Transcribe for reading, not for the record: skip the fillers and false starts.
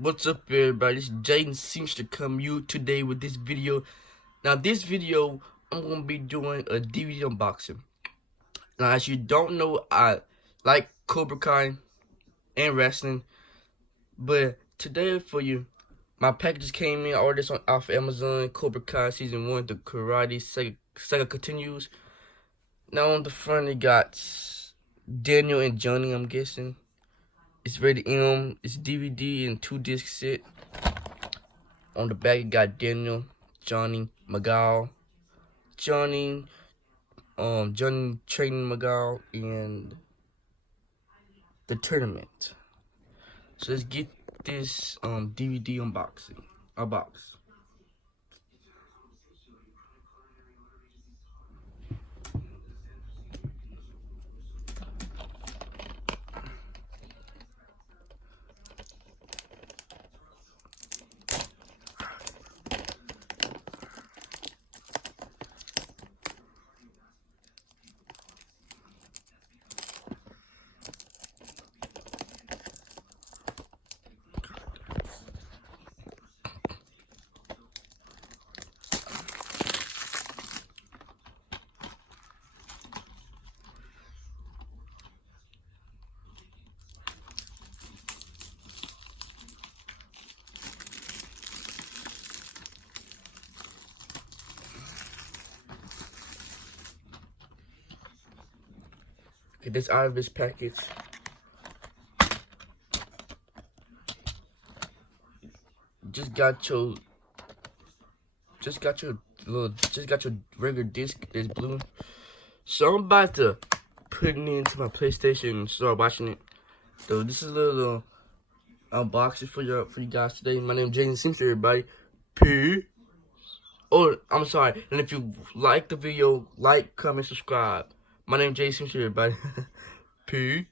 What's up, everybody? This is Jaden seems to come you today with this video. Now, this video I'm gonna be doing a DVD unboxing. Now, as you don't know, I like Cobra Kai and wrestling, but today for you, my packages came in. I ordered this off Amazon. Cobra Kai season 1, the Karate Saga continues. Now on the front it got Daniel and Johnny. I'm guessing. It's rated M. It's DVD and 2-disc set. On the back, it got Daniel, Johnny, Miguel, Johnny training Miguel in the tournament. So let's get this DVD unboxing. Okay, this out of this package. Just got your regular disc. It's blue. So I'm about to put it into my PlayStation and start watching it. So this is a little unboxing for you guys today. My name is Jaden Simpson, everybody. Peace. Oh, I'm sorry. And if you like the video, like, comment, subscribe. My name is Jaden Simpson, everybody. Peace.